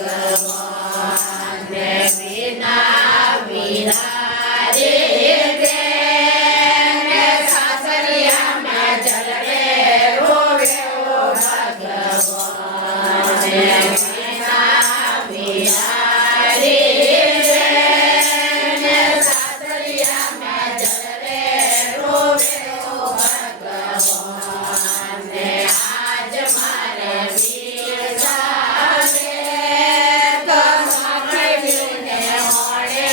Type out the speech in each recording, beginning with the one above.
ભગવાન વિના વિહારે સાસરિયા મેં જલરે રોવે ભગવાન વિના વિહારે સાસરિયા મેં જલરે રોવે ભગવાન આજ મારે વીર સામે તો સાંભળીને મોડે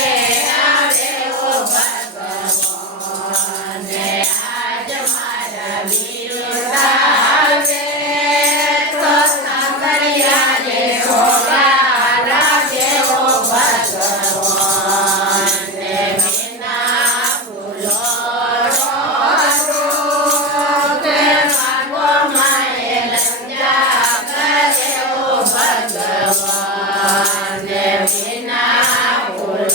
આવે ઓ ભગવાન આજ મારા વીર સામે તો સાંભળ્યા રે હોવા લાગે ઓ ભગવાન વિના ફૂલો ભગવાન વિના ફૂલો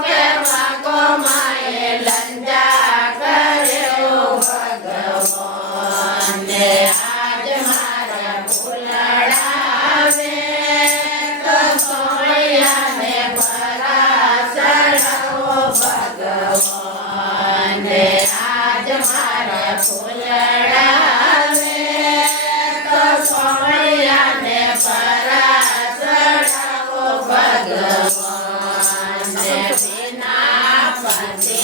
કે વાગો માએ લંજા કર્યો ભગવાન આજ મારા ફૂલડાવે તો સોળિયાને પરાસરવો ભગવાન આજ મારા ફૂલડાવે સોમૈયાને પરાસરવો ભગવાન વિના પતિના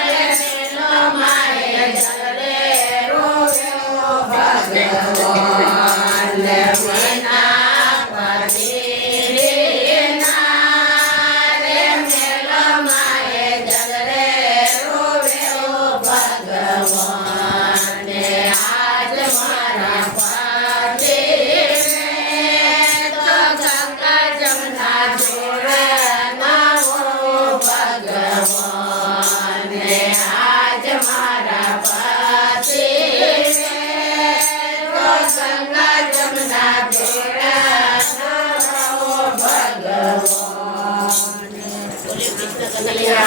મેલો માએ જલરે રોવ્યો ભગવાન વિના પતિના મેલો માએ જલરે રોવ્યો ભગવાન આજ મારા પતિ તો ગંગા જમના જોડે નાવો ભગવાન આજ મારા પતિ તો ગંગા જમના જોડે નાવો ભગવાન બોલે કૃષ્ણ કનૈયા